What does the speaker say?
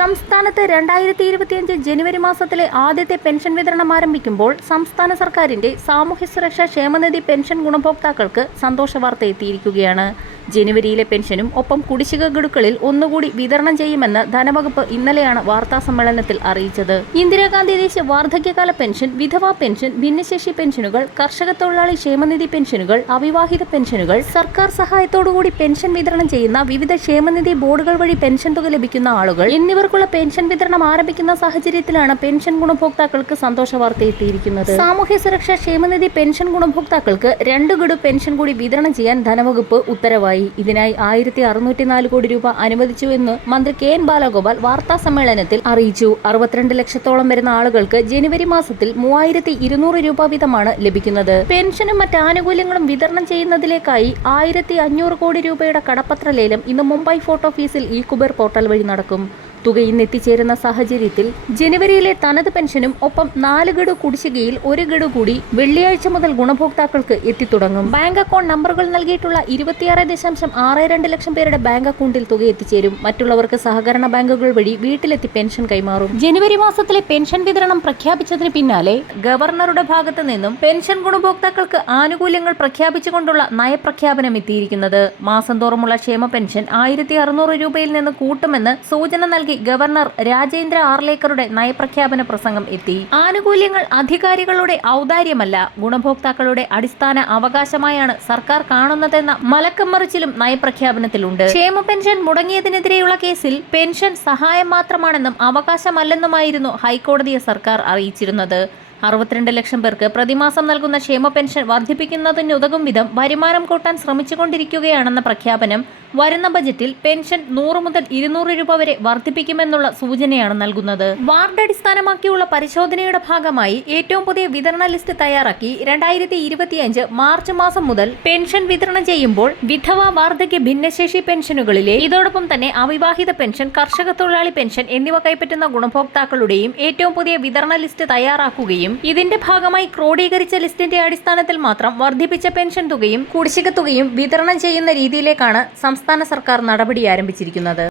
സംസ്ഥാനത്ത് 2025 ജനുവരി മാസത്തിലെ ആദ്യത്തെ പെൻഷൻ വിതരണം ആരംഭിക്കുമ്പോൾ സംസ്ഥാന സർക്കാരിന്റെ സാമൂഹ്യ സുരക്ഷാ ക്ഷേമനിധി പെൻഷൻ ഗുണഭോക്താക്കൾക്ക് സന്തോഷ വാർത്ത എത്തിയിരിക്കുകയാണ്. ജനുവരിയിലെ പെൻഷനും ഒപ്പം കുടിശ്ശിക ഗഡുക്കളിൽ ഒന്നുകൂടി വിതരണം ചെയ്യുമെന്ന് ധനവകുപ്പ് ഇന്നലെയാണ് വാർത്താസമ്മേളനത്തിൽ അറിയിച്ചത്. ഇന്ദിരാഗാന്ധി ദേശീയ വാർദ്ധക്യകാല പെൻഷൻ, വിധവാ പെൻഷൻ, ഭിന്നശേഷി പെൻഷനുകൾ, കർഷക തൊഴിലാളി ക്ഷേമനിധി പെൻഷനുകൾ, അവിവാഹിത പെൻഷനുകൾ, സർക്കാർ സഹായത്തോടുകൂടി പെൻഷൻ വിതരണം ചെയ്യുന്ന വിവിധ ക്ഷേമനിധി ബോർഡുകൾ വഴി പെൻഷൻ തുക ലഭിക്കുന്ന ആളുകൾ എന്നിവർക്കുള്ള പെൻഷൻ വിതരണം ആരംഭിക്കുന്ന സാഹചര്യത്തിലാണ് പെൻഷൻ ഗുണഭോക്താക്കൾക്ക് സന്തോഷ വാർത്ത എത്തിയിരിക്കുന്നത്. സാമൂഹ്യ സുരക്ഷാ ക്ഷേമനിധി പെൻഷൻ ഗുണഭോക്താക്കൾക്ക് 2 ഗഡു പെൻഷൻ കൂടി വിതരണം ചെയ്യാൻ ധനവകുപ്പ് ഉത്തരവായി. ഇതിനായി 1604 കോടി രൂപ അനുവദിച്ചുവെന്ന് മന്ത്രി കെ.എൻ. ബാലഗോപാൽ വാർത്താ സമ്മേളനത്തിൽ അറിയിച്ചു. 62 ലക്ഷത്തോളം വരുന്ന ആളുകൾക്ക് ജനുവരി മാസത്തിൽ 3200 രൂപ വീതമാണ് ലഭിക്കുന്നത്. പെൻഷനും മറ്റ് ആനുകൂല്യങ്ങളും വിതരണം ചെയ്യുന്നതിലേക്കായി 1500 കോടി രൂപയുടെ കടപ്പത്ര ലേലം ഇന്ന് മുംബൈ ഫോർട്ട് ഓഫീസിൽ ഇ-കുബേർ പോർട്ടൽ വഴി നടക്കും. തുക ഇന്ന് എത്തിച്ചേരുന്ന സാഹചര്യത്തിൽ ജനുവരിയിലെ തനത് പെൻഷനും ഒപ്പം 4 ഗഡു കുടിശ്ശികയിൽ 1 ഗഡു കൂടി വെള്ളിയാഴ്ച മുതൽ ഗുണഭോക്താക്കൾക്ക് എത്തിത്തുടങ്ങും. ബാങ്ക് അക്കൗണ്ട് നമ്പറുകൾ നൽകിയിട്ടുള്ള 26.62 ലക്ഷം പേരുടെ ബാങ്ക് അക്കൗണ്ടിൽ തുക എത്തിച്ചേരും. മറ്റുള്ളവർക്ക് സഹകരണ ബാങ്കുകൾ വഴി വീട്ടിലെത്തി പെൻഷൻ കൈമാറും. ജനുവരി മാസത്തിലെ പെൻഷൻ വിതരണം പ്രഖ്യാപിച്ചതിന് പിന്നാലെ ഗവർണറുടെ ഭാഗത്തു നിന്നും പെൻഷൻ ഗുണഭോക്താക്കൾക്ക് ആനുകൂല്യങ്ങൾ പ്രഖ്യാപിച്ചുകൊണ്ടുള്ള നയപ്രഖ്യാപനം എത്തിയിരിക്കുന്നത്. മാസം തോറുമുള്ള ക്ഷേമ പെൻഷൻ 1600 രൂപയിൽ നിന്ന് കൂട്ടുമെന്ന് സൂചന നൽകി ഗവർണർ രാജേന്ദ്ര ആർലേക്കറുടെ നയപ്രഖ്യാപന പ്രസംഗം എത്തി. ആനുകൂല്യങ്ങൾ അധികാരികളുടെ ഔദാര്യമല്ല, ഗുണഭോക്താക്കളുടെ അടിസ്ഥാന അവകാശമായാണ് സർക്കാർ കാണുന്നതെന്ന മലക്കം മറിച്ചിലും നയപ്രഖ്യാപനത്തിലുണ്ട്. ക്ഷേമ പെൻഷൻ മുടങ്ങിയതിനെതിരെയുള്ള കേസിൽ പെൻഷൻ സഹായം മാത്രമാണെന്നും അവകാശമല്ലെന്നുമായിരുന്നു ഹൈക്കോടതിയെ സർക്കാർ അറിയിച്ചിരുന്നത്. 62 ലക്ഷം പേർക്ക് പ്രതിമാസം നൽകുന്ന ക്ഷേമ പെൻഷൻ വർദ്ധിപ്പിക്കുന്നതിനുതകും വിധം വരുമാനം കൂട്ടാൻ ശ്രമിച്ചുകൊണ്ടിരിക്കുകയാണെന്ന പ്രഖ്യാപനം വരുന്ന ബജറ്റിൽ പെൻഷൻ 100 മുതൽ 200 രൂപ വരെ വർദ്ധിപ്പിക്കുമെന്നുള്ള സൂചനയാണ് നൽകുന്നത്. വാർഡ് അടിസ്ഥാനമാക്കിയുള്ള പരിശോധനയുടെ ഭാഗമായി ഏറ്റവും പുതിയ വിതരണ ലിസ്റ്റ് തയ്യാറാക്കി 2025 മാർച്ച് മാസം മുതൽ പെൻഷൻ വിതരണം ചെയ്യുമ്പോൾ വിധവ, വാർദ്ധക്യ, ഭിന്നശേഷി പെൻഷനുകളിലെ ഇതോടൊപ്പം തന്നെ അവിവാഹിത പെൻഷൻ, കർഷക തൊഴിലാളി പെൻഷൻ എന്നിവ കൈപ്പറ്റുന്ന ഗുണഭോക്താക്കളുടെയും ഏറ്റവും പുതിയ വിതരണ ലിസ്റ്റ് തയ്യാറാക്കുകയും ഇതിന്റെ ഭാഗമായി ക്രോഡീകരിച്ച ലിസ്റ്റിന്റെ അടിസ്ഥാനത്തിൽ മാത്രം വർദ്ധിപ്പിച്ച പെൻഷൻ തുകയും കുടിശ്ശിക തുകയും വിതരണം ചെയ്യുന്ന രീതിയിലേക്കാണ് സംസ്ഥാന സർക്കാർ നടപടി ആരംഭിച്ചിരിക്കുന്നത്.